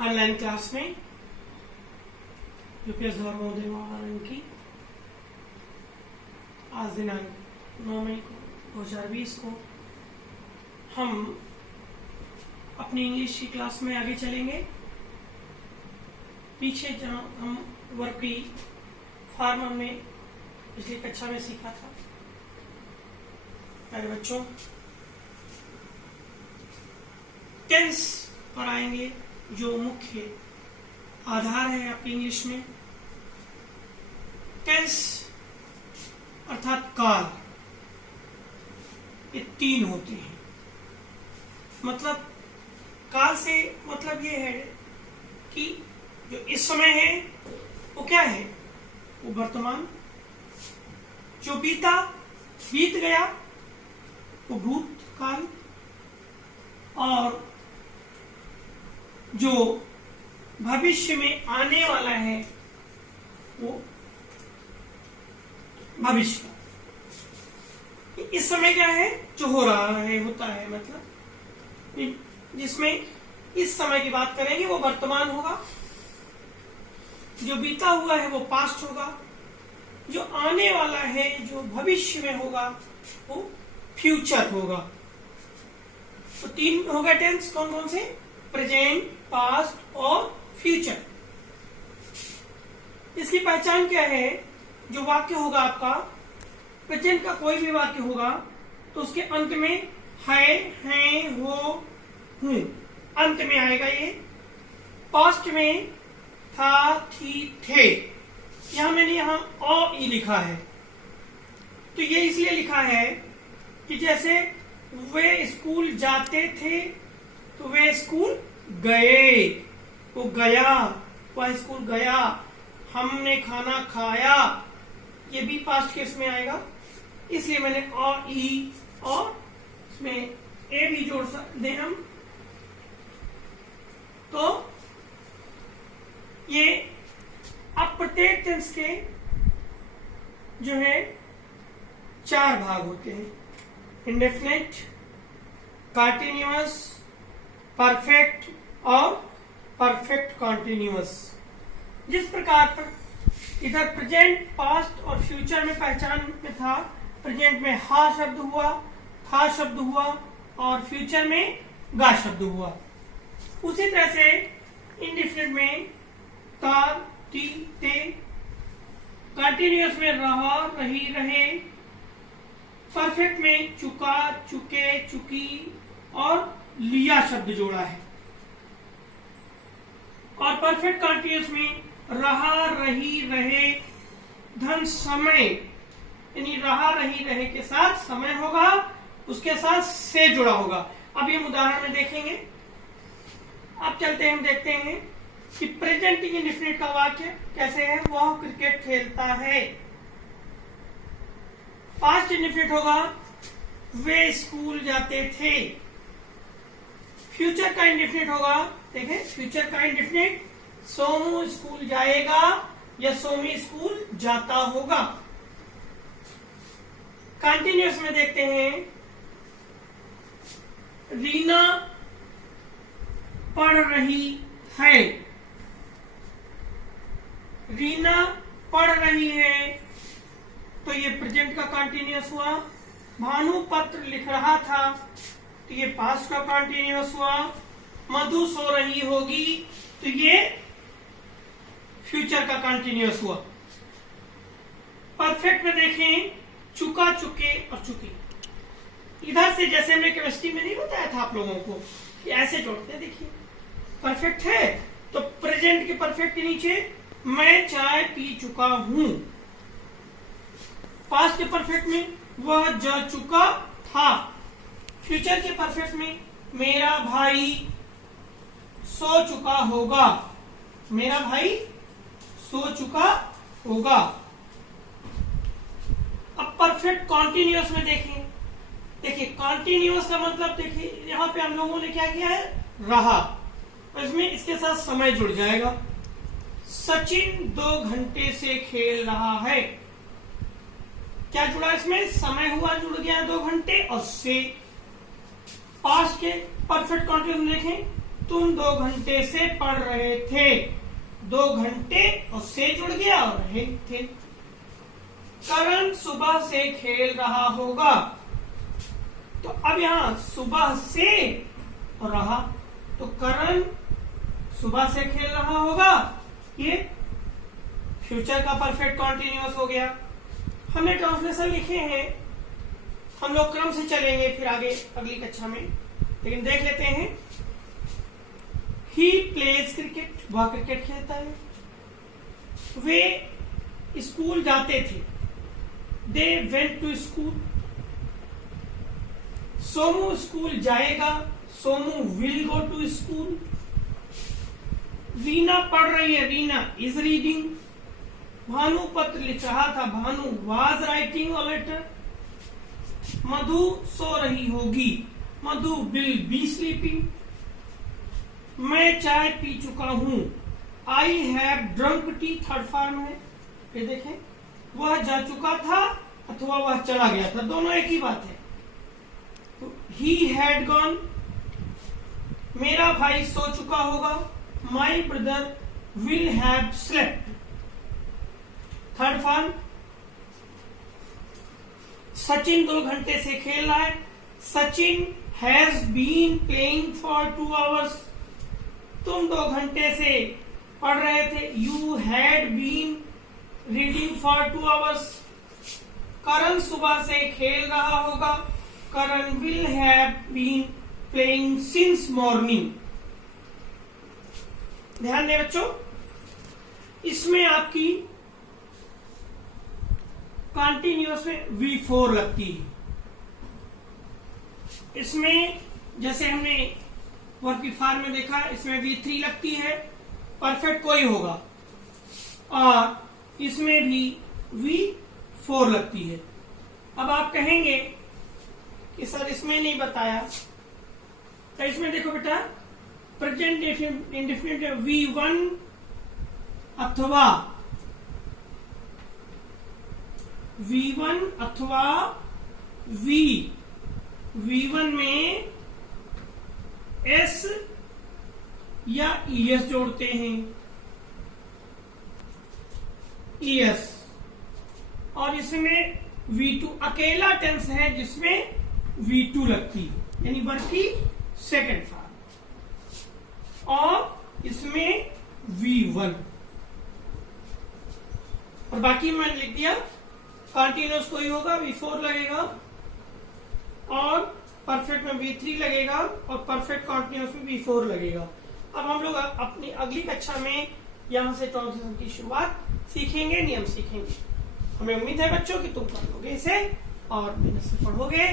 Online class में UPS Dharmodaya महाराज की आज दिनांक 9 मई को 2020 को हम अपनी इंग्लिश की क्लास में आगे चलेंगे। पीछे जहाँ हम वर्ब की फॉर्म हमने पिछली कक्षा में सीखा था। प्यारे बच्चों, टेंस पर आएंगे जो मुख्य आधार है आपकी इंग्लिश में। टेंस अर्थात काल, ये 3 होते हैं। मतलब काल से मतलब ये है कि जो इस समय है वो क्या है, वो वर्तमान। जो बीत गया वो भूतकाल, और जो भविष्य में आने वाला है वो भविष्य का। इस समय क्या है, जो हो रहा है, होता है, मतलब जिसमें इस समय की बात करेंगे वो वर्तमान होगा। जो बीता हुआ है वो पास्ट होगा। जो आने वाला है, जो भविष्य में होगा, वो फ्यूचर होगा। तो 3 होगा टेंस। कौन कौन से? प्रेजेंट, पास्ट और फ्यूचर। इसकी पहचान क्या है? जो वाक्य होगा आपका, प्रेजेंट का कोई भी वाक्य होगा तो उसके अंत में है, हैं, हो, हूं, अंत में आएगा ये। पास्ट में था, थी, थे। यहां मैंने अ ई लिखा है, तो ये इसलिए लिखा है कि जैसे वे स्कूल जाते थे तो वे स्कूल गए, वो गया, वह स्कूल गया। हमने खाना खाया, ये भी पास्ट केस में आएगा, इसलिए मैंने अ ई और इसमें ए भी जोड़ सकते हम। तो ये अब प्रत्येक टेंस के जो है 4 भाग होते हैं: इंडेफिनिट, कंटीन्यूअस, परफेक्ट और परफेक्ट कंटीन्यूअस। जिस प्रकार पर इधर प्रेजेंट, पास्ट और फ्यूचर में पहचान में था, प्रेजेंट में हा शब्द हुआ, था शब्द हुआ, और फ्यूचर में गा शब्द हुआ। उसी तरह से इंडेफिनिट में ता, ती, ते, कंटीन्यूअस में रहा, रही, रहे, परफेक्ट में चुका, चुके, चुकी और लिया शब्द जोड़ा है, और परफेक्ट कंटीन्यूअस में रहा, रही, रहे, धन, समय, यानी रहा, रही, रहे के साथ समय होगा, उसके साथ से जुड़ा होगा। अब ये उदाहरण में देखेंगे। अब चलते हैं, हम देखते हैं कि प्रेजेंट इंडेफिनिट का वाक्य कैसे है। वह क्रिकेट खेलता है। पास्ट इंडेफिनिट होगा वे स्कूल जाते थे। फ्यूचर का इंडेफिनिट होगा, देखें, फ्यूचर का इंडेफिनिट सोमू स्कूल जाएगा या सोमी स्कूल जाता होगा। कंटिन्यूअस में देखते हैं, रीना पढ़ रही है। रीना पढ़ रही है, तो ये प्रेजेंट का कंटिन्यूअस हुआ। भानु पत्र लिख रहा था, तो ये पास्ट का कंटिन्यूअस हुआ। मधु सो रही होगी, तो ये फ्यूचर का कंटिन्यूअस हुआ। परफेक्ट में देखें, चुका, चुके और चुकी। इधर से जैसे हमने केमिस्ट्री में नहीं बताया था आप लोगों को कि ऐसे जोड़ते हैं। देखिए, परफेक्ट है तो प्रेजेंट के परफेक्ट के नीचे मैं चाय पी चुका हूं। पास्ट के परफेक्ट में वह जा चुका था। फ्यूचर के परफेक्ट में मेरा भाई सो चुका होगा। मेरा भाई सो चुका होगा। अब परफेक्ट कॉन्टिन्यूअस में देखें। देखिए, कॉन्टिन्यूअस का मतलब देखिए, यहां पे हम लोगों ने क्या किया है, रहा, और इसमें इसके साथ समय जुड़ जाएगा। सचिन 2 घंटे से खेल रहा है। क्या जुड़ा इसमें, समय हुआ, जुड़ गया 2 घंटे और से। पास्ट के परफेक्ट कॉन्टिन्यूअस में देखें तुम 2 घंटे से पढ़ रहे थे। 2 घंटे और से जुड़ गया और रहे थे। करण सुबह से खेल रहा होगा। तो अब यहां सुबह से रहा, तो करण सुबह से खेल रहा होगा, ये फ्यूचर का परफेक्ट कॉन्टिन्यूअस हो गया। हमने ट्रांसलेशन लिखे हैं, हम लोग क्रम से चलेंगे फिर आगे अगली कक्षा में, लेकिन देख लेते हैं। ही प्लेज क्रिकेट, वह क्रिकेट खेलता है। वे स्कूल जाते थे। They went to school. सोमू स्कूल जाएगा। सोमू विल गो टू स्कूल। रीना पढ़ रही है। Reena is reading. भानु पत्र लिख रहा था। भानु वाज राइटिंग अ लेटर। मधु सो रही होगी। मधु विल बी स्लीपिंग। मैं चाय पी चुका हूं। I have drunk tea, third form है। ये देखें, वह जा चुका था अथवा वह चला गया था, दोनों एक ही बात है। तो ही हैड गॉन। मेरा भाई सो चुका होगा। My brother will have slept, third form. सचिन 2 घंटे से खेल रहा है। सचिन has been playing for 2 hours. तुम 2 घंटे से पढ़ रहे थे। You had been reading for 2 hours. करण सुबह से खेल रहा होगा। करण will have been playing since morning. ध्यान दें बच्चों, इसमें आपकी कॉन्टिन्यूअस में V4 लगती है। इसमें जैसे हमने वर्क की फॉर्म में देखा, इसमें V3 लगती है, परफेक्ट कोई होगा, और इसमें भी V4 लगती है। अब आप कहेंगे कि सर इसमें नहीं बताया, तो इसमें देखो बेटा, प्रेजेंट इंडेफिनिट V1 अथवा V1 अथवा V1 में S या ES जोड़ते हैं, ES, और इसमें V2 अकेला टेंस है जिसमें V2 लगती है, यानी वर्ब की सेकेंड फॉर्म, और इसमें V1, और बाकी मैंने लिख दिया कॉन्टिन्यूअस कोई होगा V4 लगेगा, और परफेक्ट में V3 लगेगा, और परफेक्ट कॉन्टिन्यूअस में V4 लगेगा। अब हम लोग अपनी अगली कक्षा में यहां से ट्रांसलेशन की शुरुआत सीखेंगे, नियम सीखेंगे। हमें उम्मीद है बच्चों कि तुम पढ़ोगे इसे और मेहनत से पढ़ोगे।